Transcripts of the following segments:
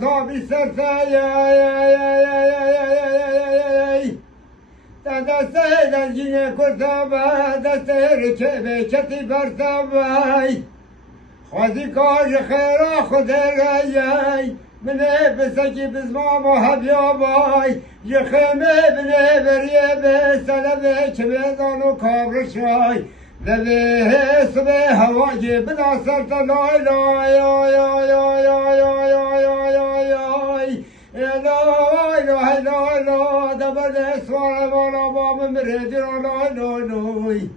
ضابي سرساي دستي الجنة كرتابا دستي ركبي كتي برتاباي خذي كاج خيرا خدراي من بسكي بزمام وهبياباي يخيمي بني بريبي سلبي كبيضان وكابرشاي ذبيه صبي هواجي بلا سرت لاي لاي لاي لاي لاي لاي لاي دبر اسوار وانا باب مريد لاي لاي لاي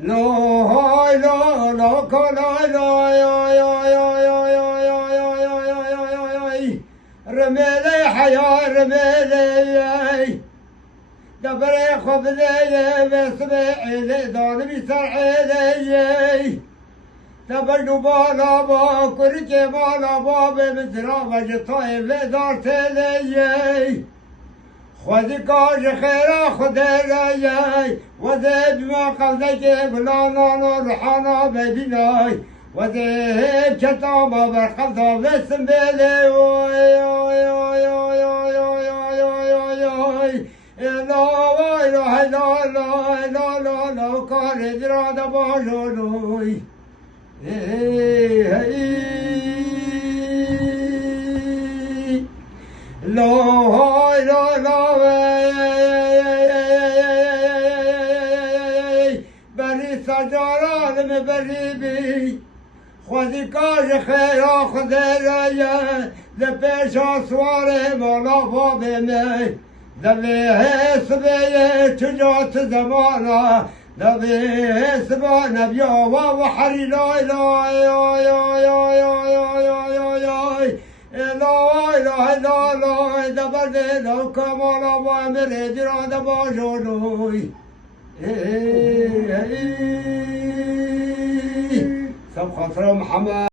لا لا لا كلا لا يا يا يا يا يا يا يا رميلي حيا رميلي دبري خبزي بسمعي ظالمي سرعي دبر نبالا با كركي بالا باب مزرعة جطاي بدار تلي خذي كاج خيرا خدراي وذهب ما قصدك بلانا روحانا ببناي وذهب كتابة برخفضة بسم بلي لا لا لا لا لا لا لا كارد رادا باجولوي لا لا لا بری سجاران بری بی خودی کاج خیرا خدرایا لپیش آسوار مولا بابی می دبی حسبی چجات زمانا دبی حسبا نبیا و حری لای لای لا لا لا لا دبر لو كمالا وامر جراد باجولوي سب خاطر محمد